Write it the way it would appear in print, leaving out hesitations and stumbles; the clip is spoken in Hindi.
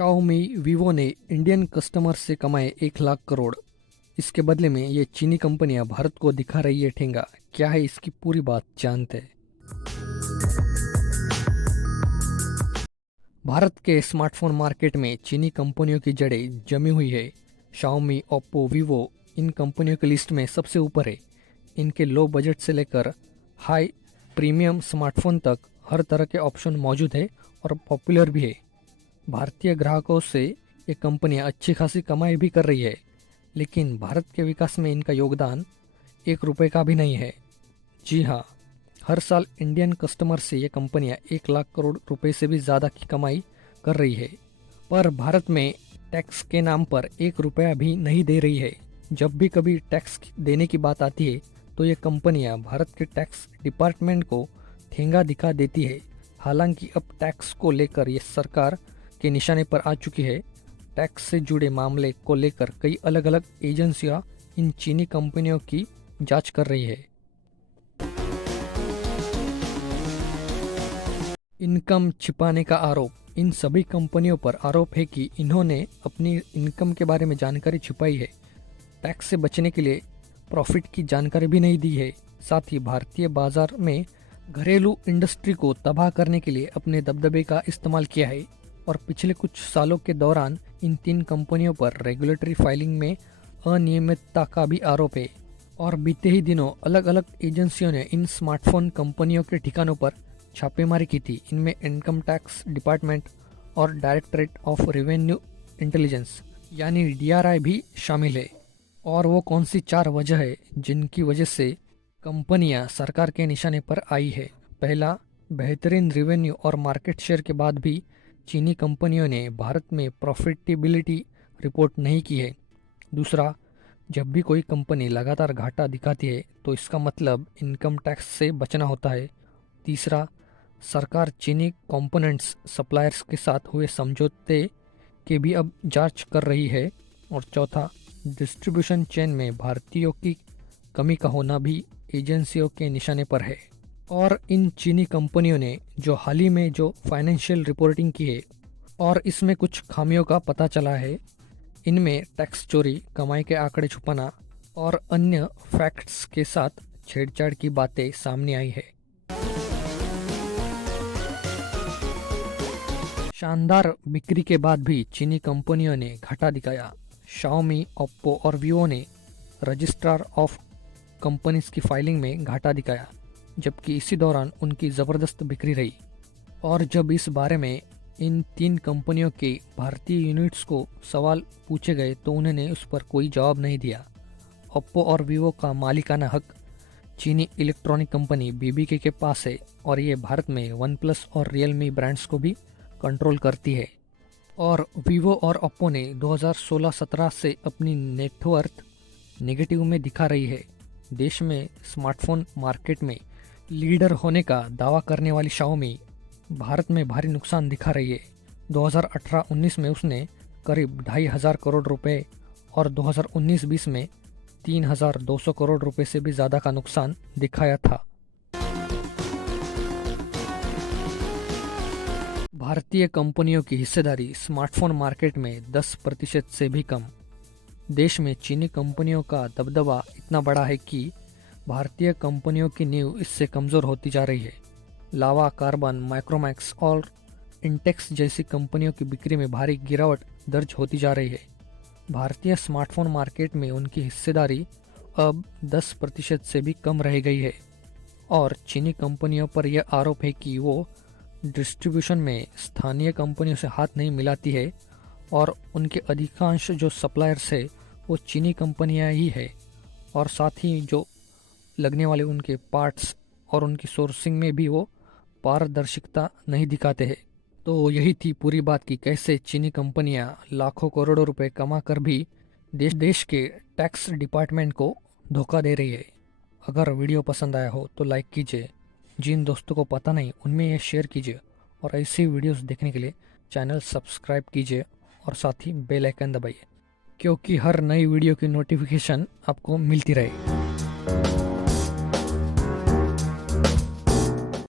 शाओमी वीवो ने इंडियन कस्टमर से कमाए 1 लाख करोड़। इसके बदले में ये चीनी कंपनियां भारत को दिखा रही है ठेंगा। क्या है इसकी पूरी बात जानते हैं। भारत के स्मार्टफोन मार्केट में चीनी कंपनियों की जड़ें जमी हुई है। शाओमी, ओप्पो, वीवो इन कंपनियों की लिस्ट में सबसे ऊपर है। इनके लो बजट से लेकर हाई प्रीमियम स्मार्टफोन तक हर तरह के ऑप्शन मौजूद है और पॉपुलर भी है। भारतीय ग्राहकों से ये कंपनियां अच्छी खासी कमाई भी कर रही है, लेकिन भारत के विकास में इनका योगदान 1 रुपये का भी नहीं है। जी हाँ, हर साल इंडियन कस्टमर से ये कंपनियां 1 लाख करोड़ रुपए से भी ज़्यादा की कमाई कर रही है, पर भारत में टैक्स के नाम पर 1 रुपया भी नहीं दे रही है। जब भी कभी टैक्स देने की बात आती है तो ये कंपनियां भारत के टैक्स डिपार्टमेंट को ठेंगा दिखा देती है। हालांकि अब टैक्स को लेकर ये सरकार के निशाने पर आ चुकी है। टैक्स से जुड़े मामले को लेकर कई अलग अलग एजेंसियां इन चीनी कंपनियों की जांच कर रही है। इनकम छिपाने का आरोप। इन सभी कंपनियों पर आरोप है कि इन्होंने अपनी इनकम के बारे में जानकारी छिपाई है। टैक्स से बचने के लिए प्रॉफिट की जानकारी भी नहीं दी है। साथ ही भारतीय बाजार में घरेलू इंडस्ट्री को तबाह करने के लिए अपने दबदबे का इस्तेमाल किया है। और पिछले कुछ सालों के दौरान इन 3 कंपनियों पर रेगुलेटरी फाइलिंग में अनियमितता का भी आरोप है। और बीते ही दिनों अलग अलग एजेंसियों ने इन स्मार्टफोन कंपनियों के ठिकानों पर छापेमारी की थी। इनमें इनकम टैक्स डिपार्टमेंट और डायरेक्टरेट ऑफ रेवेन्यू इंटेलिजेंस यानी डीआरआई भी शामिल है। और वो कौन सी 4 वजह है जिनकी वजह से कंपनियां सरकार के निशाने पर आई है। पहला, बेहतरीन रेवेन्यू और मार्केट शेयर के बाद भी चीनी कंपनियों ने भारत में प्रॉफिटेबिलिटी रिपोर्ट नहीं की है। दूसरा, जब भी कोई कंपनी लगातार घाटा दिखाती है तो इसका मतलब इनकम टैक्स से बचना होता है। तीसरा, सरकार चीनी कंपोनेंट्स सप्लायर्स के साथ हुए समझौते के भी अब जांच कर रही है। और चौथा, डिस्ट्रीब्यूशन चेन में भारतीयों की कमी का होना भी एजेंसियों के निशाने पर है। और इन चीनी कंपनियों ने जो हाल ही में जो फाइनेंशियल रिपोर्टिंग की है और इसमें कुछ खामियों का पता चला है। इनमें टैक्स चोरी, कमाई के आंकड़े छुपाना और अन्य फैक्ट्स के साथ छेड़छाड़ की बातें सामने आई है। शानदार बिक्री के बाद भी चीनी कंपनियों ने घाटा दिखाया। शाओमी, ओप्पो और वीवो ने रजिस्ट्रार ऑफ कंपनीज की फाइलिंग में घाटा दिखाया, जबकि इसी दौरान उनकी ज़बरदस्त बिक्री रही। और जब इस बारे में इन 3 कंपनियों के भारतीय यूनिट्स को सवाल पूछे गए तो उन्होंने उस पर कोई जवाब नहीं दिया। ओप्पो और वीवो का मालिकाना हक चीनी इलेक्ट्रॉनिक कंपनी बीबीके के पास है और ये भारत में वन प्लस और रियलमी ब्रांड्स को भी कंट्रोल करती है। और वीवो और ओप्पो ने 2016-17 से अपनी नेटवर्थ नेगेटिव में दिखा रही है। देश में स्मार्टफोन मार्केट में लीडर होने का दावा करने वाली शाओमी भारत में भारी नुकसान दिखा रही है। 2018-19 में उसने करीब 2,500 करोड़ रुपए और 2019-20 में 3,200 करोड़ रुपए से भी ज़्यादा का नुकसान दिखाया था। भारतीय कंपनियों की हिस्सेदारी स्मार्टफोन मार्केट में 10% से भी कम। देश में चीनी कंपनियों का दबदबा इतना बड़ा है कि भारतीय कंपनियों की नींव इससे कमज़ोर होती जा रही है। लावा, कार्बन, माइक्रोमैक्स और इंटेक्स जैसी कंपनियों की बिक्री में भारी गिरावट दर्ज होती जा रही है। भारतीय स्मार्टफोन मार्केट में उनकी हिस्सेदारी अब 10% से भी कम रह गई है। और चीनी कंपनियों पर यह आरोप है कि वो डिस्ट्रीब्यूशन में स्थानीय कंपनियों से हाथ नहीं मिलाती है और उनके अधिकांश जो सप्लायर्स है वो चीनी कंपनियां ही है। और साथ ही जो लगने वाले उनके पार्ट्स और उनकी सोर्सिंग में भी वो पारदर्शिता नहीं दिखाते हैं। तो यही थी पूरी बात कि कैसे चीनी कंपनियां लाखों करोड़ों रुपए कमा कर भी देश के टैक्स डिपार्टमेंट को धोखा दे रही है। अगर वीडियो पसंद आया हो तो लाइक कीजिए, जिन दोस्तों को पता नहीं उनमें ये शेयर कीजिए और ऐसी वीडियोस देखने के लिए चैनल सब्सक्राइब कीजिए और साथ ही बेल आइकन दबाइए, क्योंकि हर नई वीडियो की नोटिफिकेशन आपको मिलती रहे।